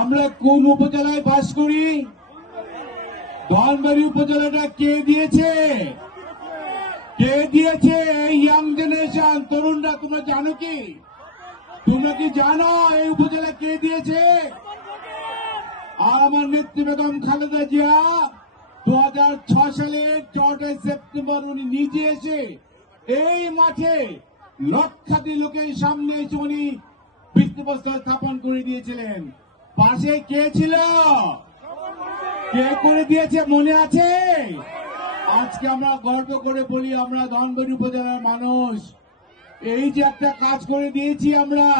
আমরা কোন উপজেলায় বাস করি? ধনবাড়ি উপজেলাটা কে দিয়েছে? কে দিয়েছে? এই ইয়াং জেনারেশন তরুণরা, তোমরা জানো কি? তোমরা কি জানো এই উপজেলা কে দিয়েছে? আর আমার নেত্রী বেগম খালেদা জিয়া দু হাজার ছয় সালে চৌঠা সেপ্টেম্বর উনি নিজে এসে এই মাঠে লক্ষাধিক লোকের সামনে এসে উনি ভিত্তিপ্রস্তর স্থাপন করে দিয়েছিলেন। পাশে কে ছিল? কে করে দিয়েছে মনে আছে? আজকে আমরা গর্ব করে বলি, আমরা ধনবাড়ি উপজেলার মানুষ। এই যে একটা কাজ করে দিয়েছি আমরা।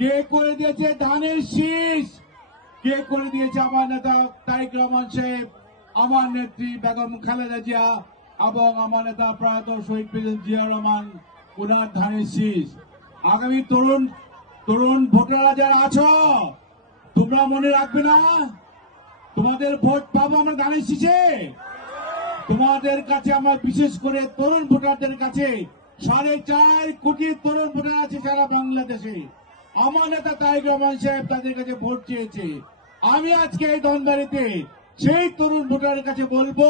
কে করে দিয়েছে? ধানের শীষ। কে করে দিয়েছে? আমার নেতা তারিক রহমান সাহেব, আমার নেত্রী বেগম খালেদা জিয়া এবং আমার নেতা প্রয়াত শহীদ প্রেসিডেন্ট জিয়া রহমান, উনার ধানের শীষ। আগামী তরুণ তরুণ ভোটাররা যারা আছো তোমরা মনে রাখবে না? তোমাদের ভোট পাবো আমরা ধানের শীষে। তোমাদের কাছে আমার বিশেষ করে তরুণ ভোটারদের কাছে সাড়ে চার কোটি তরুণ ভোটার আছে সারা বাংলাদেশে। আমার নেতা তারেক রহমান সাহেব তাদের কাছে ভোট চেয়েছে। আমি আজকে এই ধনবাড়িতে সেই তরুণ ভোটারের কাছে বলব,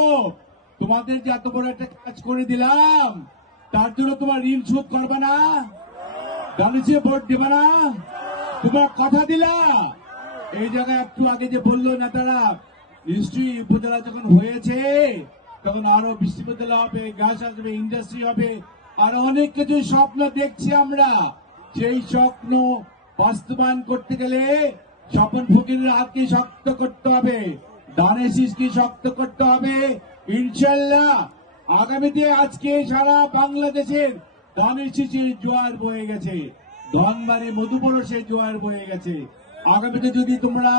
তোমাদের যে এত বড় একটা কাজ করে দিলাম, তার জন্য তোমার ঋণ শোধ করবে না? ভোট দেবে না? তোমার কথা দিলা। এই জায়গায় একটু আগে যে বলল নেতারা, নিশ্চয়ই উপজেলা যখন হয়েছে, তখন আরও বিশ্ববিদ্যালয় হবে, গাছ আসবে ইন্ডাস্ট্রি হবে, আর অনেক কিছু স্বপ্ন দেখছি আমরা। সেই স্বপ্ন বাস্তবায়ন করতে গেলে স্বপন ফকিরের হাতকে শক্ত করতে হবে? দানের শীষকে শক্ত করতে হবে? ইনশাল্লাহ আগামীতে আজকে সারা বাংলাদেশের দানের শীষের জোয়ার বয়ে গেছে। ধনবাড়ি মধুপুর সেই জোয়ার বয়ে গেছে। আগামীতে যদি তোমরা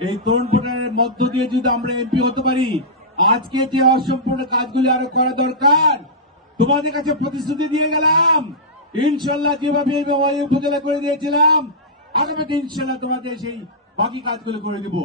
এই তরুণ প্রণয়ের মধ্য দিয়ে যদি আমরা এমপি হতে পারি, আজকে যে অসম্পূর্ণ কাজগুলি আরও করা দরকার, তোমাদের কাছে প্রতিশ্রুতি দিয়ে গেলাম। ইনশাল্লাহ যেভাবে উপজেলা করে দিয়েছিলাম আগামীতে ইনশাল্লাহ তোমাদের সেই বাকি কাজগুলো করে দিব।